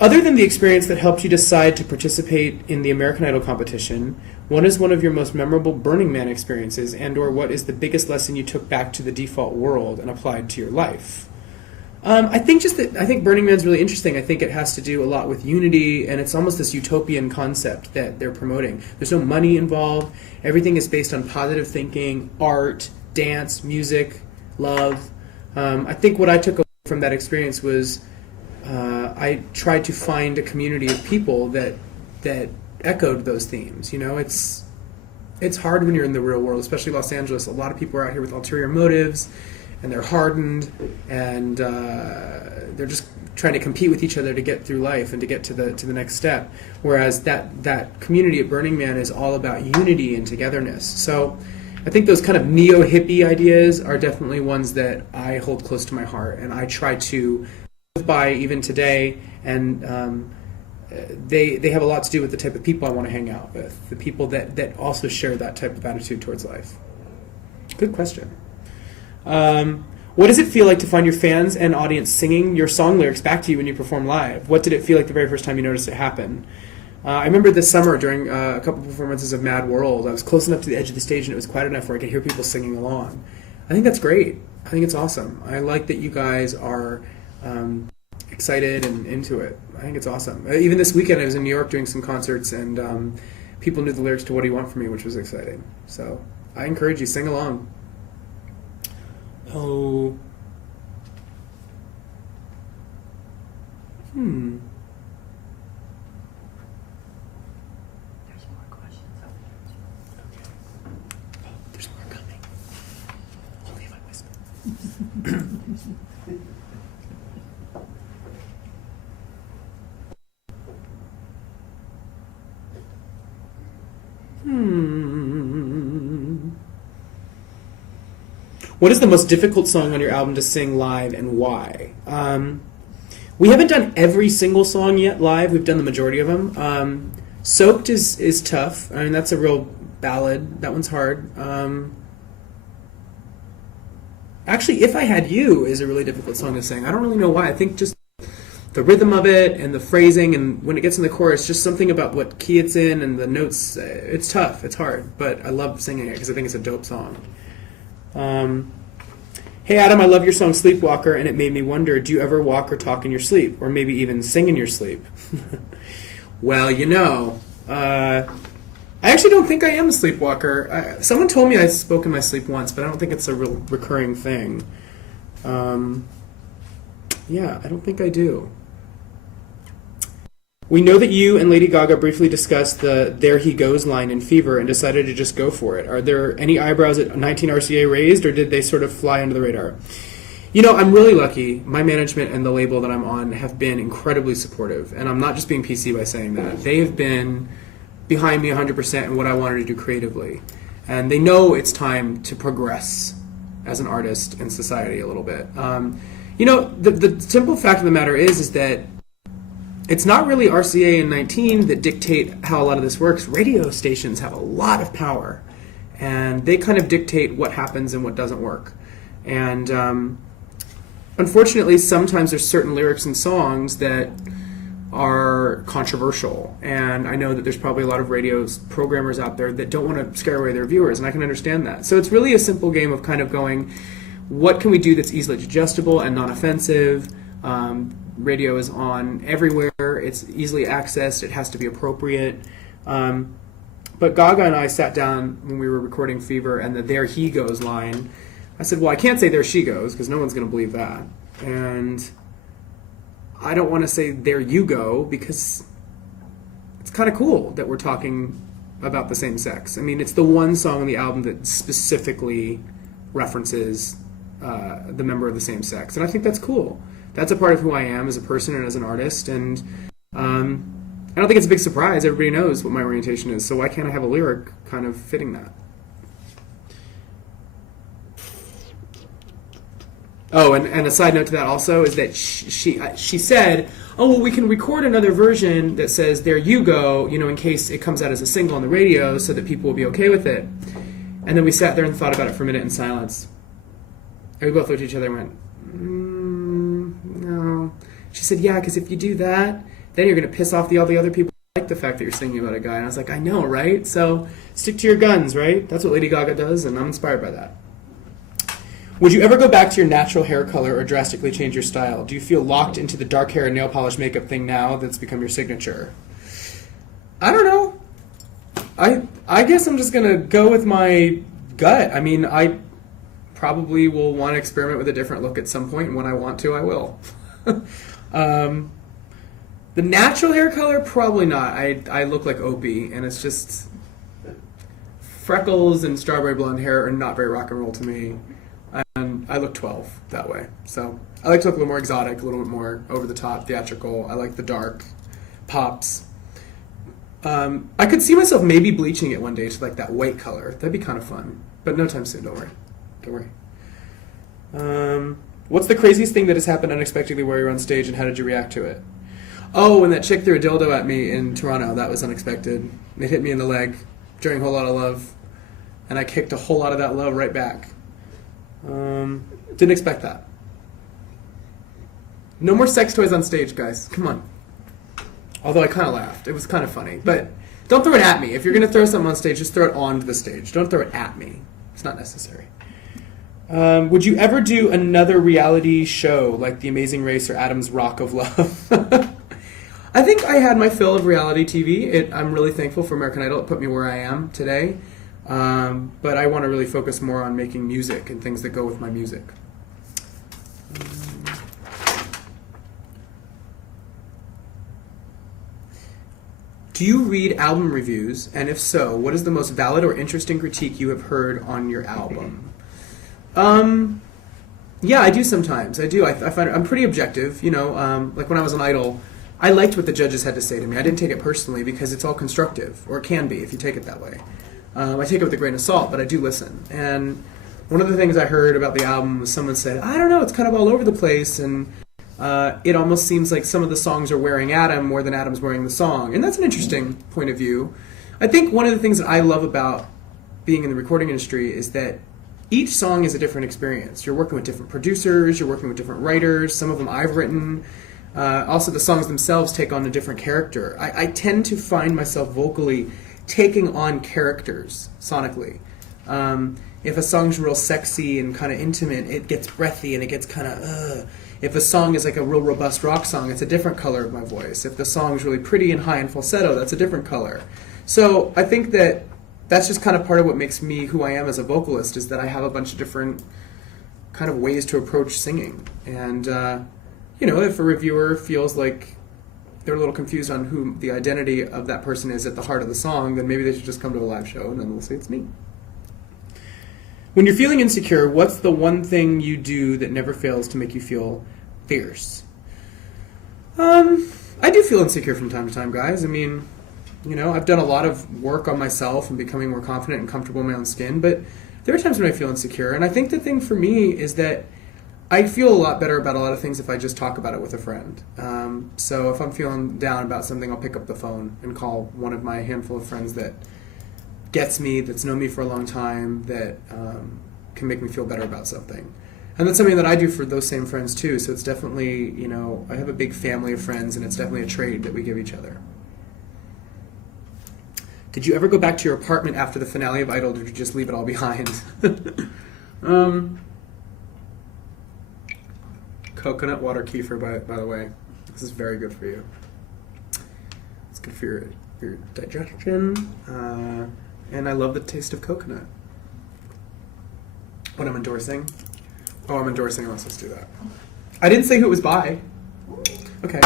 Other than the experience that helped you decide to participate in the American Idol competition, what is one of your most memorable Burning Man experiences, and/or what is the biggest lesson you took back to the default world and applied to your life? I think Burning Man's really interesting. I think it has to do a lot with unity, and it's almost this utopian concept that they're promoting. There's no money involved. Everything is based on positive thinking, art, dance, music, love. I think what I took away from that experience was I tried to find a community of people that echoed those themes. You know, it's hard when you're in the real world, especially Los Angeles. A lot of people are out here with ulterior motives, and they're hardened, and they're just trying to compete with each other to get through life and to get to the next step. Whereas that community at Burning Man is all about unity and togetherness. So I think those kind of neo-hippie ideas are definitely ones that I hold close to my heart, and I try to live by even today. And they have a lot to do with the type of people I want to hang out with, the people that also share that type of attitude towards life. Good question. What does it feel like to find your fans and audience singing your song lyrics back to you when you perform live? What did it feel like the very first time you noticed it happen? I remember this summer during a couple performances of Mad World, I was close enough to the edge of the stage and it was quiet enough where I could hear people singing along. I think that's great. I think it's awesome. I like that you guys are excited and into it. I think it's awesome. Even this weekend I was in New York doing some concerts, and people knew the lyrics to What Do You Want From Me, which was exciting. So I encourage you, sing along. Oh. There's more questions. Okay. Oh, there's more coming. Only if I whisper. What is the most difficult song on your album to sing live, and why? We haven't done every single song yet live. We've done the majority of them. Soaked is tough. I mean, that's a real ballad. That one's hard. Actually, If I Had You is a really difficult song to sing. I don't really know why. I think just the rhythm of it and the phrasing, and when it gets in the chorus, just something about what key it's in and the notes. It's tough. It's hard. But I love singing it because I think it's a dope song. Hey Adam, I love your song Sleepwalker, and it made me wonder, do you ever walk or talk in your sleep, or maybe even sing in your sleep? Well, you know, I actually don't think I am a sleepwalker. Someone told me I spoke in my sleep once, but I don't think it's a real recurring thing. Yeah, I don't think I do. We know that you and Lady Gaga briefly discussed the There He Goes line in Fever and decided to just go for it. Are there any eyebrows at 19 RCA raised, or did they sort of fly under the radar? You know, I'm really lucky. My management and the label that I'm on have been incredibly supportive, and I'm not just being PC by saying that. They have been behind me 100% in what I wanted to do creatively. And they know it's time to progress as an artist in society a little bit. You know, the simple fact of the matter is that it's not really RCA and 19 that dictate how a lot of this works. Radio stations have a lot of power, and they kind of dictate what happens and what doesn't work. And unfortunately, sometimes there's certain lyrics in songs that are controversial, and I know that there's probably a lot of radio programmers out there that don't want to scare away their viewers, and I can understand that. So it's really a simple game of kind of going, what can we do that's easily digestible and non-offensive? Radio is on everywhere. It's easily accessed. It has to be appropriate. But Gaga and I sat down when we were recording Fever, and the There He Goes line, I said, well, I can't say There She Goes because no one's going to believe that. And I don't want to say There You Go because it's kind of cool that we're talking about the same sex. I mean, it's the one song on the album that specifically references the member of the same sex. And I think that's cool. That's a part of who I am as a person and as an artist, and I don't think it's a big surprise. Everybody knows what my orientation is, so why can't I have a lyric kind of fitting that? Oh, and a side note to that also is that she said, oh, well, we can record another version that says, there you go, you know, in case it comes out as a single on the radio so that people will be okay with it. And then we sat there and thought about it for a minute in silence. And we both looked at each other and went, no. She said, yeah, because if you do that, then you're going to piss off all the other people who like the fact that you're singing about a guy. And I was like, I know, right? So stick to your guns, right? That's what Lady Gaga does, and I'm inspired by that. Would you ever go back to your natural hair color or drastically change your style? Do you feel locked into the dark hair and nail polish makeup thing now that's become your signature? I don't know. I guess I'm just going to go with my gut. I mean, I probably will want to experiment with a different look at some point, and when I want to, I will. The natural hair color, probably not. I look like Opie, and it's just freckles and strawberry blonde hair are not very rock and roll to me. And I look 12 that way. So I like to look a little more exotic, a little bit more over the top, theatrical. I like the dark pops. I could see myself maybe bleaching it one day to like that white color. That'd be kind of fun. But no time soon, don't worry. Don't worry. What's the craziest thing that has happened unexpectedly while you were on stage, and how did you react to it? Oh, when that chick threw a dildo at me in Toronto, that was unexpected. It hit me in the leg during Whole Lotta Love, and I kicked a whole lot of that love right back. Didn't expect that. No more sex toys on stage, guys. Come on. Although I kind of laughed. It was kind of funny. But don't throw it at me. If you're going to throw something on stage, just throw it onto the stage. Don't throw it at me. It's not necessary. Would you ever do another reality show like The Amazing Race or Adam's Rock of Love? I think I had my fill of reality TV. I'm really thankful for American Idol. It put me where I am today. But I want to really focus more on making music and things that go with my music. Do you read album reviews? And if so, what is the most valid or interesting critique you have heard on your album? Yeah, I do sometimes. I do. I find I'm pretty objective. You know, like when I was on Idol, I liked what the judges had to say to me. I didn't take it personally because it's all constructive, or it can be if you take it that way. I take it with a grain of salt, but I do listen. And one of the things I heard about the album was someone said, I don't know, it's kind of all over the place, and it almost seems like some of the songs are wearing Adam more than Adam's wearing the song. And that's an interesting point of view. I think one of the things that I love about being in the recording industry is that each song is a different experience. You're working with different producers, you're working with different writers, some of them I've written. Also, the songs themselves take on a different character. I tend to find myself vocally taking on characters sonically. If a song's real sexy and kind of intimate, it gets breathy and it gets kind of If a song is like a real robust rock song, it's a different color of my voice. If the song's really pretty and high and falsetto, that's a different color. So I think that that's just kind of part of what makes me who I am as a vocalist, is that I have a bunch of different kind of ways to approach singing. And, you know, if a reviewer feels like they're a little confused on who the identity of that person is at the heart of the song, then maybe they should just come to a live show and then they'll say it's me. When you're feeling insecure, what's the one thing you do that never fails to make you feel fierce? I do feel insecure from time to time, guys. I mean, you know, I've done a lot of work on myself and becoming more confident and comfortable in my own skin, but there are times when I feel insecure. And I think the thing for me is that I feel a lot better about a lot of things if I just talk about it with a friend. So if I'm feeling down about something, I'll pick up the phone and call one of my handful of friends that gets me, that's known me for a long time, that can make me feel better about something. And that's something that I do for those same friends too. So it's definitely, you know, I have a big family of friends, and it's definitely a trade that we give each other. Did you ever go back to your apartment after the finale of Idol, or did you just leave it all behind? Coconut water kefir, by the way. This is very good for you. It's good for your digestion. And I love the taste of coconut. What I'm endorsing? Oh, I'm endorsing. I'm not supposed to do that. I didn't say who it was by. Okay.